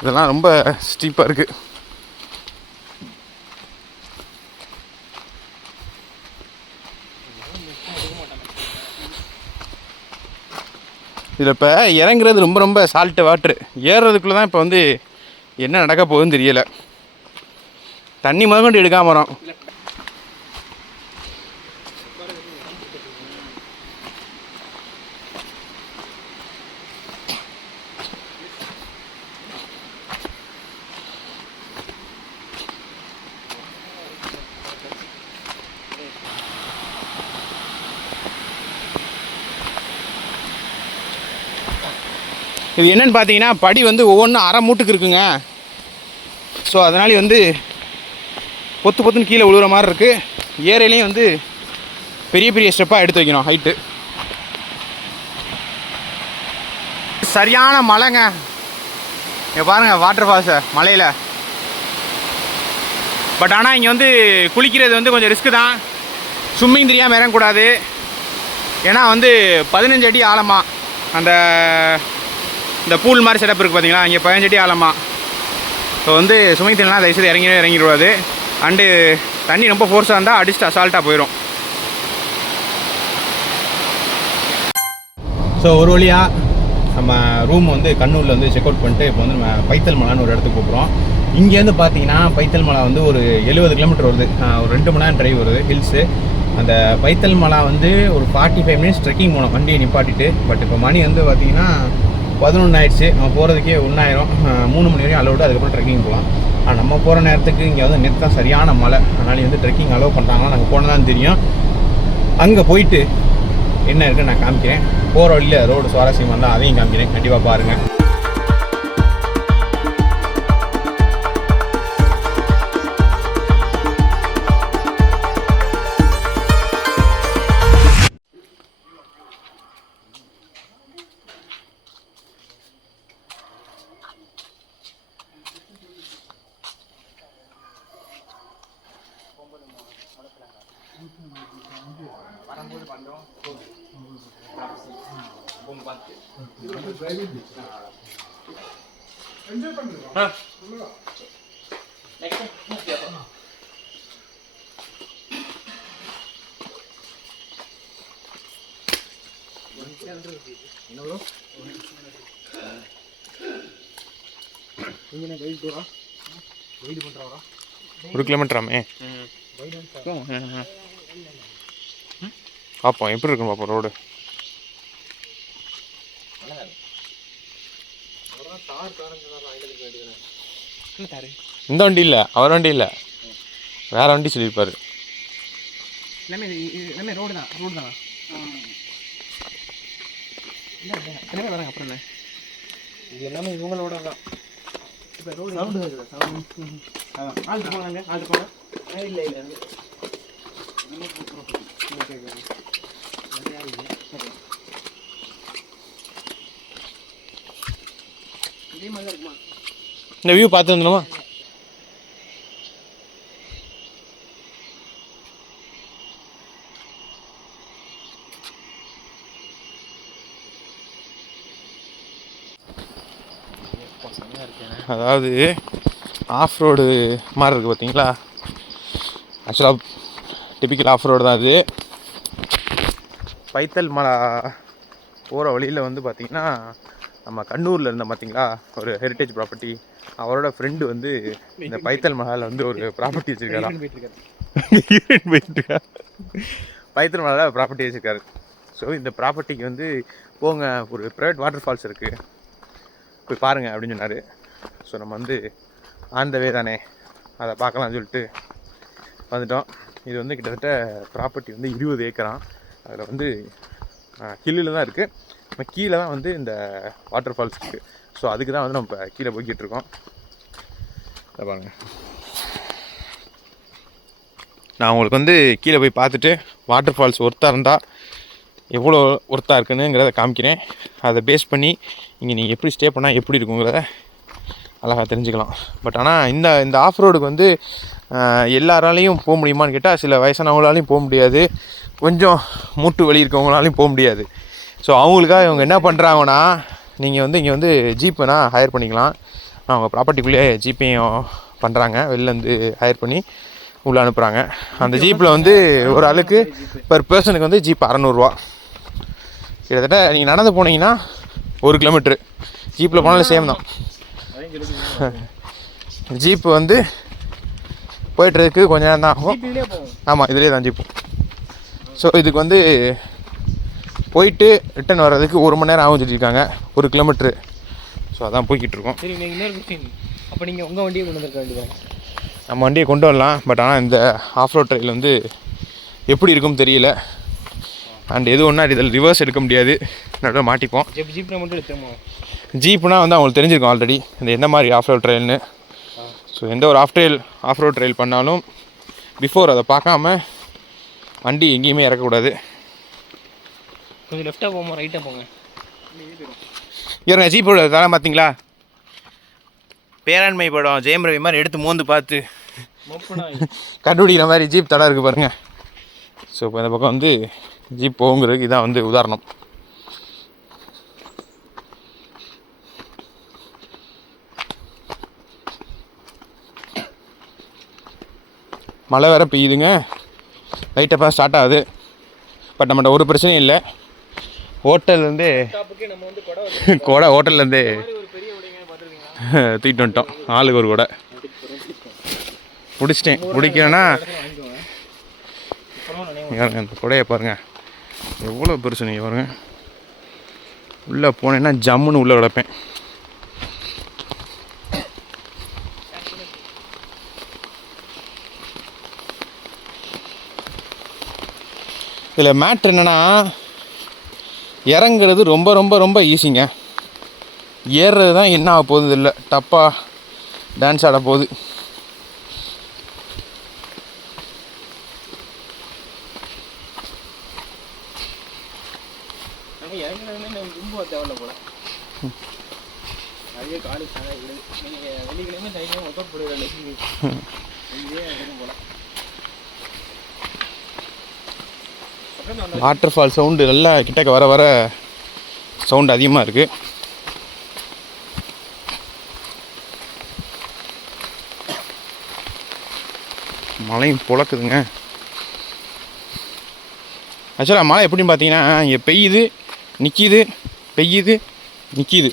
இதெல்லாம் ரொம்ப ஸ்டீப்பாக இருக்குது இதில் இப்போ இறங்குறது ரொம்ப ரொம்ப சால்ட்டு வாட்ரு ஏறுறதுக்குள்ளே தான் இப்போ வந்து என்ன நடக்க போகுதுன்னு தெரியலை. தண்ணி முதற்கொண்டு எடுக்காம வரோம். இது என்னன்னு பார்த்தீங்கன்னா படி வந்து ஒவ்வொன்றும் அரை மூட்டுக்கு இருக்குங்க. ஸோ அதனால வந்து பொத்து பொத்துன்னு கீழே விழுகிற மாதிரி இருக்குது ஏரையிலையும் வந்து பெரிய பெரிய ஸ்டெப்பாக எடுத்து வைக்கணும் ஹைட்டு சரியான மலைங்க இங்கே பாருங்கள் வாட்டர் ஃபால்ஸை மலையில். பட் ஆனால் இங்கே வந்து குளிக்கிறது வந்து கொஞ்சம் ரிஸ்க்கு தான். ஸ்விம்மிங் தெரியாமல் இறங்கக்கூடாது. ஏன்னா வந்து பதினஞ்சு அடி ஆழமாக அந்த இந்த பூல் மாதிரி செட்டப் இருக்குது பார்த்தீங்களா இங்கே பயஞ்செட்டி அடி ஆழமா ஸோ வந்து ஸ்விம்மிங் தயவு தயவுசெய்து இறங்கி இறங்கிடுவாது அண்டு தண்ணி ரொம்ப ஃபோர்ஸாக இருந்தால் அடிச்சுட்டு அசால்ட்டாக போயிடும் ஸோ ஒரு வழியாக நம்ம ரூம் வந்து கண்ணூரில் வந்து செக் அவுட் பண்ணிட்டு இப்போ வந்து நம்ம பைத்தல் மலைன்னு ஒரு இடத்துக்கு போகிறோம் இங்கேருந்து பார்த்தீங்கன்னா பைத்தல் மலை வந்து ஒரு எழுபது கிலோமீட்டர் வருது. ஒரு ரெண்டு மணி நேரம் டிரைவ் வருது ஹில்ஸு அந்த பைத்தல் மலை வந்து ஒரு ஃபார்ட்டி ஃபைவ் மினிட்ஸ் ட்ரெக்கிங் போனோம் வண்டியை நிப்பாட்டிட்டு. பட் இப்போ மணி வந்து பார்த்திங்கன்னா பதினொன்று ஆயிடுச்சு நம்ம போகிறதுக்கே ஒன்றாயிரம் மூணு மணி வரையும் அலோடு அதுக்கப்புறம் ட்ரெக்கிங் போகலாம். ஆனால் நம்ம போகிற நேரத்துக்கு இங்கே வந்து நேற்று தான் சரியான மழை. அதனால வந்து ட்ரெக்கிங் அலோவ் பண்ணுறாங்களா நாங்கள் போனதான் தெரியும். அங்கே போயிட்டு என்ன இருக்குன்னு நான் காமிக்கிறேன். போகிற வழியில் ரோடு சுவாரஸ்யமாக இருந்தால் அதையும் காமிக்கிறேன். கண்டிப்பாக பாருங்கள் ஒரு கிலோமீட்டராமே பார்ப்போம் எப்படி இருக்குன்னு பார்ப்போம் ரோடு இந்த வண்டி இல்லை அவர் வண்டி இல்லை. வேற வண்டி சொல்லியிருப்பாரு. எல்லாமே எல்லாமே ரோடு தான் ரோடு தானா. இல்லை இல்லை எல்லாமே வராங்க அப்புறம் என்ன? இது எல்லாமே இவங்களோட தான். இப்போ ரோடு சவுண்டு வருது சவுண்டு ஆள்ட்டு போனாங்க ஆள்ட்டு போனா இல்லை இல்லை இதே மாதிரி தான் இருக்குமா இந்த வியூ பார்த்து வந்துடுமா அதாவது ஆஃப் ரோடு மாதிரி இருக்குது பார்த்தீங்களா? ஆக்சுவலாக டிபிக்கல் ஆஃப் ரோடு தான் அது. பைத்தல் மலை போகிற வழியில் வந்து பார்த்தீங்கன்னா நம்ம கண்ணூரில் இருந்த பார்த்தீங்களா ஒரு ஹெரிட்டேஜ் ப்ராப்பர்ட்டி அவரோட ஃப்ரெண்டு வந்து இந்த பைத்தல் மலையில் வந்து ஒரு ப்ராப்பர்ட்டி வச்சுருக்காராம் பைத்தல் மலையில் ப்ராப்பர்ட்டி வச்சுருக்காரு. ஸோ இந்த ப்ராப்பர்ட்டிக்கு வந்து போங்க ஒரு ப்ரைவேட் வாட்டர் ஃபால்ஸ் இருக்குது போய் பாருங்க அப்படின்னு சொன்னார். ஸோ நம்ம வந்து ஆன் த வே தானே. அதை பார்க்கலாம்னு சொல்லிட்டு வந்துட்டோம். இது வந்து கிட்டத்தட்ட ப்ராப்பர்ட்டி வந்து இருபது ஏக்கராம் அதில் வந்து ஹில்லில் தான் இருக்குது நம்ம கீழே தான் வந்து இந்த வாட்டர் ஃபால்ஸ் இருக்குது ஸோ அதுக்கு தான் வந்து நம்ம கீழே போய்கிட்டு இருக்கோம். பாருங்க. நான் உங்களுக்கு வந்து கீழே போய் பார்த்துட்டு வாட்டர் ஃபால்ஸ் ஒர்த்தாக இருந்தால் எவ்வளோ ஒர்த்தாக இருக்குனுங்கிறத காமிக்கிறேன். அதை பேஸ் பண்ணி இங்கே நீங்கள் எப்படி ஸ்டே பண்ணால் எப்படி இருக்குங்கிறத அழகாக தெரிஞ்சுக்கலாம். பட் ஆனால் இந்த இந்த ஆஃப் ரோடுக்கு வந்து எல்லாராலையும் போக முடியுமான்னு கேட்டால் சில வயசானவங்களாலையும் போக முடியாது. கொஞ்சம் மூட்டு வலி இருக்கவங்களாலையும் போக முடியாது. ஸோ அவங்களுக்காக இவங்க என்ன பண்ணுறாங்கன்னா நீங்கள் வந்து இங்கே வந்து ஜீப் வேணால் ஹையர் பண்ணிக்கலாம். அவங்க ப்ராப்பர்ட்டிக்குள்ளேயே ஜீப்பையும் பண்ணுறாங்க வெளிலேருந்து ஹையர் பண்ணி உள்ளே அனுப்புகிறாங்க அந்த ஜீப்பில் வந்து ஒரு ஆளுக்கு பர் பர்சனுக்கு வந்து ஜீப் அறநூறுவா. கிட்டத்தட்ட நீங்கள் நடந்து போனீங்கன்னா ஒரு கிலோமீட்ரு ஜீப்பில் போனாலும் சேம் தான். ஜீப்பு வந்து போயிட்டுருக்கு கொஞ்ச நேரம் தான் ஆகும். ஆமாம் இதுலேயே தான் ஜீப்பு ஸோ இதுக்கு வந்து போயிட்டு ரிட்டர்ன் வர்றதுக்கு ஒரு மணி நேரம் ஆகும் சொல்லியிருக்காங்க ஒரு கிலோமீட்ரு ஸோ அதான் போய்கிட்டு இருக்கோம். சரி நீங்கள் இன்னொரு கொஸ்டின் அப்போ நீங்கள் உங்கள் வண்டியை கொண்டு வந்திருக்க வேண்டியது நம்ம வண்டியை கொண்டு வரலாம். பட் ஆனால் இந்த ஆஃப் ரோட் ட்ரெயில் வந்து எப்படி இருக்கும் தெரியல. அண்ட் எது ஒன்றா இதில் ரிவர்ஸ் எடுக்க முடியாது. நடுவில் மாட்டிப்போம். ஜீப் ஜீப்பில் மட்டும் எடுத்துருமா ஜீப்னா வந்து அவங்களுக்கு தெரிஞ்சிருக்கும் ஆல்ரெடி இந்த எந்த மாதிரி ஆஃப் ரோட் ட்ரெயில்னு ஸோ எந்த ஒரு off trail off road trail பண்ணாலும் பிஃபோர் அதை பார்க்காம வண்டி எங்கேயுமே இறக்கக்கூடாது. கொஞ்சம் லெஃப்ட்டாக போமா ரைட்டாக போங்க. இவருங்க ஜீப்போட தலை பார்த்தீங்களா பேராண்மை படம் ஜெயம் ரவி மாதிரி எடுத்து மோந்து பார்த்து. கண்டுபிடிக்கிற மாதிரி ஜீப் தடை இருக்குது பாருங்க. ஸோ இப்போ இந்த பக்கம் வந்து ஜீப் போகுங்கிறதுக்கு இதான் வந்து உதாரணம். மழை வேற பெய்யுதுங்க. லைட்டப்போ ஸ்டார்ட் ஆகுது. பட் நம்மகிட்ட ஒரு பிரச்சனையும் இல்லை. ஹோட்டல்லேருந்து வந்து கொடை ஹோட்டல்லேருந்து தூக்கிட்டு வந்துட்டோம். ஆளுக்கு ஒரு கொடை. பிடிச்சிட்டேன். பிடிக்கலன்னா வாங்கிக்கோங்க அந்த கொடையை பாருங்கள் எவ்வளோ பெருசு நீங்கள் பாருங்கள் உள்ளே போனேன்னா ஜம்முன்னு உள்ளே கிடப்பேன். இதில் மேட்ரு என்னென்னா இறங்குறது ரொம்ப ரொம்ப ரொம்ப ஈஸிங்க ஏறுறது தான் என்ன ஆக போகுது இல்லை டப்பாக டான்ஸ் ஆட போகுது. வெள்ளிக்கிழமை சனிக்கிழமை ஒர்க் அவுட் போடுற போல அப்புறம் அந்த வாட்டர் ஃபால் சவுண்டு நல்லா கிட்டக்க வர வர சவுண்டு அதிகமாக இருக்குது மழையும் புழக்குதுங்க. ஆக்சுவலாக மழை எப்படின்னு பார்த்தீங்கன்னா இங்கே பெய்யுது நிற்கிது பெய்யுது நிற்கிது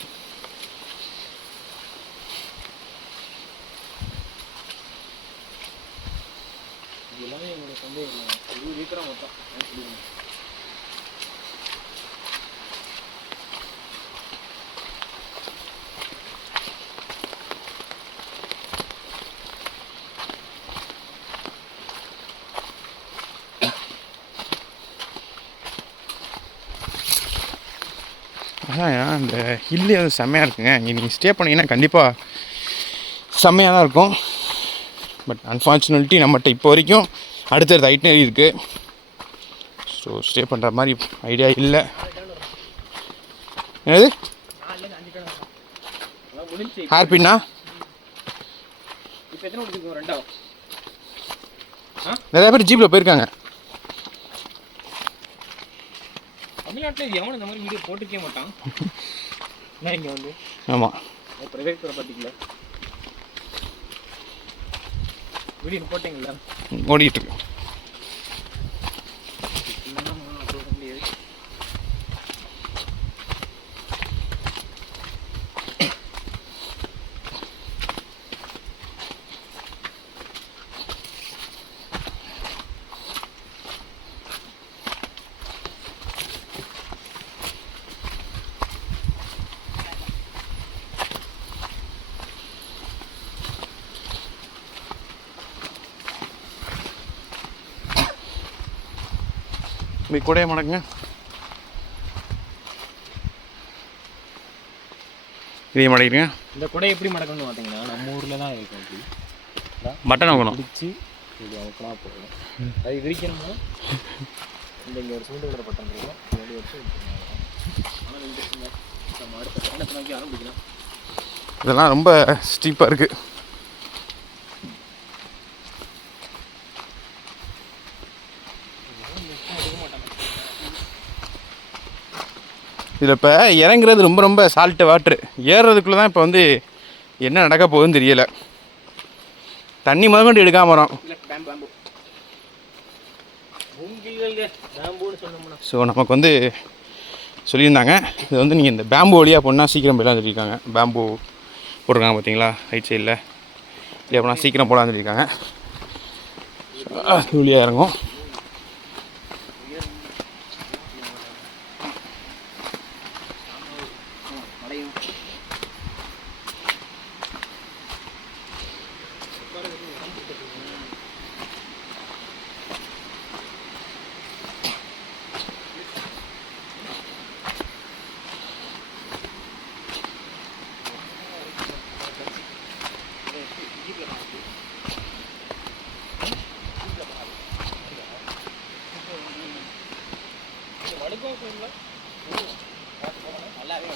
அதான் அந்த ஹில்லு அது செம்மையாக இருக்குங்க. இங்கே நீங்கள் ஸ்டே பண்ணீங்கன்னா கண்டிப்பாக செம்மையாக தான் இருக்கும். பட் அன்ஃபார்ச்சுனேட்லி நம்மகிட்ட இப்போ வரைக்கும் அடுத்தடுத்த ஐட்டம் இருக்குது ஸோ ஸ்டே பண்ணுற மாதிரி ஐடியா இல்லை. என்னது? ஹேர்பின்னா நிறைய பேர் ஜீப்பில் போயிருக்காங்க. தமிழ்நாட்டில் எவனும் இந்த மாதிரி வீடியோ போட்டுக்கவே மாட்டான். நான் இங்கே வந்து ஆமாம் ப்ரைவேட் ப்ராப்பர்ட்டிக்குள்ள வீடியோ போட்டீங்களா இருக்கு முடியாது இப்படி கூடயே மடக்குங்க இதே மடக்கிறீங்க இந்த குடை எப்படி மடக்கணும்னு பார்த்தீங்கன்னா நம்ம ஊரில் தான் இருக்கும் அப்படி பட்டன் வைக்கணும் பிடிச்சி இப்படி அவுக்கலாம் போகும் அது விரிக்கணும்னா இந்த இங்கே ஒரு சிமெண்ட் கலர் பட்டன் இருக்கும் இது வச்சு ஆனால் நம்ம அடுத்த பயணத்தை நோக்கி ஆரம்பிக்கலாம் இதெல்லாம் ரொம்ப ஸ்டீப்பாக இருக்குது இதில் இப்போ இறங்குறது ரொம்ப ரொம்ப சால்ட்டு வாட்ரு ஏறுறதுக்குள்ளே தான் இப்போ வந்து என்ன நடக்க போகுதுன்னு தெரியல. தண்ணி முதற்கொண்டு எடுக்காம வரோம். இல்லை ஸோ நமக்கு வந்து சொல்லியிருந்தாங்க. இது வந்து நீங்கள் இந்த பேம்பு வழியாக போனால் சீக்கிரம் போயிடலாம் சொல்லியிருக்காங்க. பேம்பு போட்டிருக்காங்க பார்த்தீங்களா ரைட் சைடில் இல்லையா போனால் சீக்கிரம் போகலான்னு சொல்லியிருக்காங்க. வழியாக இறங்கும் மழையும் நல்லாவே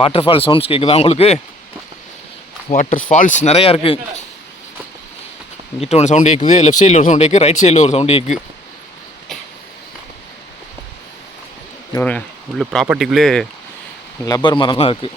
வாட்டர் ஃபால்ஸ் சவுண்ட்ஸ் கேட்குதா உங்களுக்கு? வாட்டர் ஃபால்ஸ் நிறையா இருக்குது இங்கிட்ட ஒன்று சவுண்ட் கேட்குது லெஃப்ட் சைடில் ஒரு சவுண்ட் கேட்குது ரைட் சைடில் ஒரு சவுண்ட் கேட்குது இங்க உள்ள ப்ராப்பர்ட்டிக்குள்ளே லப்பர் மரம்லாம் இருக்குது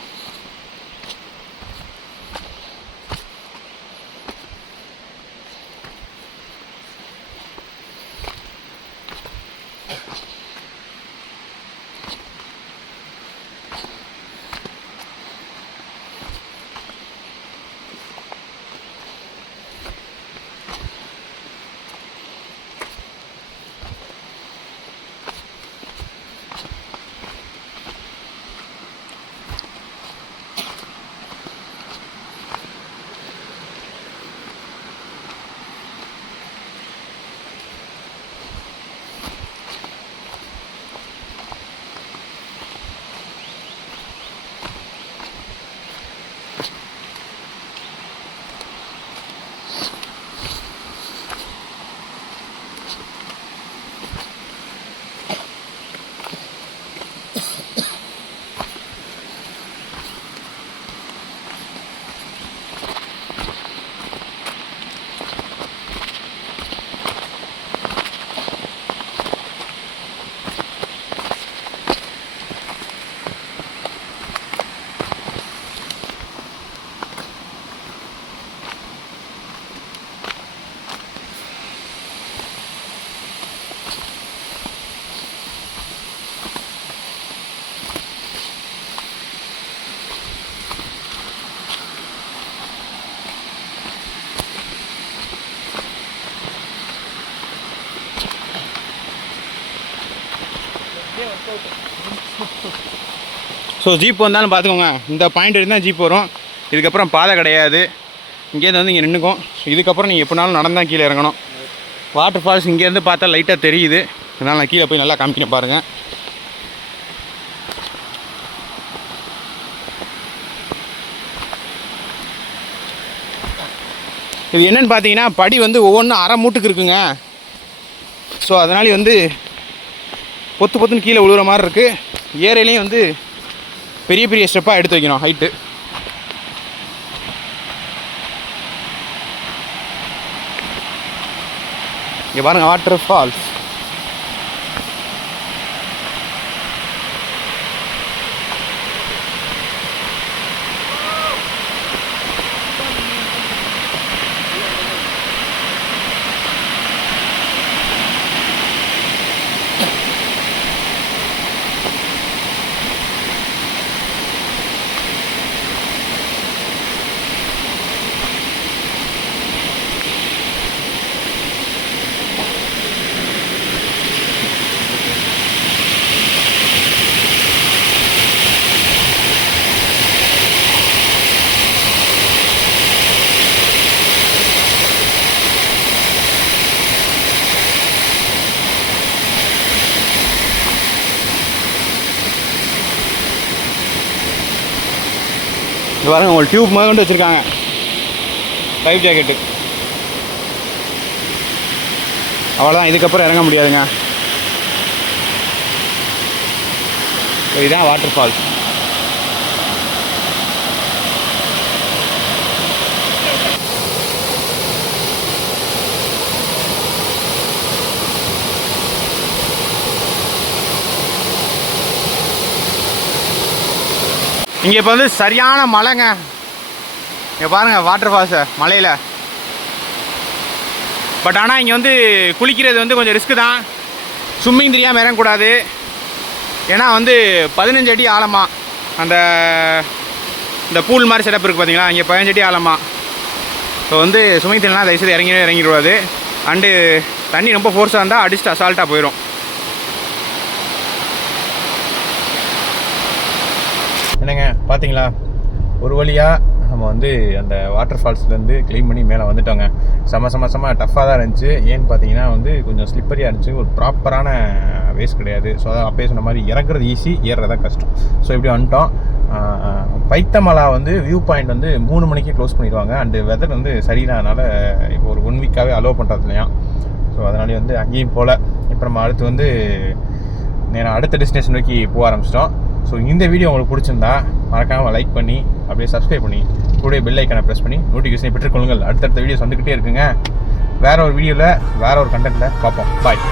ஸோ ஜீப் வந்தாலும் பார்த்துக்கோங்க இந்த பாயிண்ட் இருந்தால் ஜீப் வரும். இதுக்கப்புறம் பாதை கிடையாது. இங்கேருந்து வந்து இங்கே நின்றுக்கும் இதுக்கப்புறம் நீங்கள் எப்படினாலும் நடந்தால் கீழே இறங்கணும். வாட்டர் ஃபால்ஸ் இங்கேருந்து பார்த்தா லைட்டாக தெரியுது. அதனால் நான் கீழே போய் நல்லா காமிக்கணும் பாருங்கள் இது என்னென்னு பார்த்தீங்கன்னா படி வந்து ஒவ்வொன்றும் அரை மூட்டுக்கு இருக்குங்க. ஸோ அதனால வந்து பொத்து பொத்துன்னு கீழே விழுகிற மாதிரி இருக்குது ஏரையிலையும் வந்து பெரிய பெரிய ஸ்டெப்பாக எடுத்து வைக்கணும் ஹைட்டு இங்கே பாருங்கள் வாட்டர் ஃபால்ஸ் இது பாருங்க உங்களுக்கு டியூப் முதல் கொண்டு வச்சுருக்காங்க. லைஃப் ஜாக்கெட்டு அவ்வளோதான் இதுக்கப்புறம் இறங்க முடியாதுங்க. இதுதான் வாட்டர் ஃபால்ஸ் இங்கே இப்போ வந்து சரியான மழைங்க. இங்கே பாருங்கள் வாட்டர் ஃபால்ஸை மலையில் பட் ஆனால் இங்கே வந்து குளிக்கிறது வந்து கொஞ்சம் ரிஸ்க்கு தான். ஸ்விம்மிங் தெரியாமல் இறங்கக்கூடாது. ஏன்னா வந்து பதினஞ்சு அடி ஆழமா அந்த இந்த பூல் மாதிரி செட்டப் இருக்குது பார்த்தீங்களா இங்கே பதினஞ்சு அடி ஆழமா. ஸோ வந்து ஸ்விம்மிங் தெரியலாம் தயவுசெய்து இறங்கி இறங்கிடுவாது அண்டு தண்ணி ரொம்ப ஃபோர்ஸாக இருந்தால் அடிச்சுட்டு அசால்ட்டாக போயிடும் என்னங்க பார்த்தீங்களா ஒரு வழியாக நம்ம வந்து அந்த வாட்டர் ஃபால்ஸ்லேருந்து க்ளீன் பண்ணி மேலே வந்துட்டோங்க. செம செம செம டஃப்பாக தான் இருந்துச்சு. ஏன்னு பார்த்தீங்கன்னா வந்து கொஞ்சம் ஸ்லிப்பரியாக இருந்துச்சு. ஒரு ப்ராப்பரான வேஸ் கிடையாது. ஸோ அதான் அப்பயே சொன்ன மாதிரி இறங்குறது ஈஸி ஏறுறதா கஷ்டம். ஸோ இப்படி வந்துட்டோம். பைத்தமலா வந்து வியூ பாயிண்ட் வந்து மூணு மணிக்கு க்ளோஸ் பண்ணிடுவாங்க. அண்டு வெதர் வந்து சரியில்லாதனால இப்போ ஒரு ஒன் வீக்காகவே அலோவ் பண்ணுறது இல்லையா? ஸோ அதனாலே வந்து அங்கேயும் போகல இப்போ நம்ம அடுத்து வந்து நேரம் அடுத்த டெஸ்டினேஷன் நோக்கி போக ஆரம்பிச்சிட்டோம். ஸோ இந்த வீடியோ உங்களுக்கு பிடிச்சிருந்தா மறக்காமல் லைக் பண்ணி அப்படியே சப்ஸ்கிரைப் பண்ணி கூட பெல் ஐக்கனை ப்ரெஸ் பண்ணி நோட்டிஃபிகேஷனை பெற்றுக்கொள்ளுங்கள். அடுத்தடுத்த வீடியோஸ் வந்துக்கிட்டே இருக்குங்க. வேற ஒரு வீடியோவில் வேற ஒரு கண்டென்ட்டில் பார்ப்போம். பாய்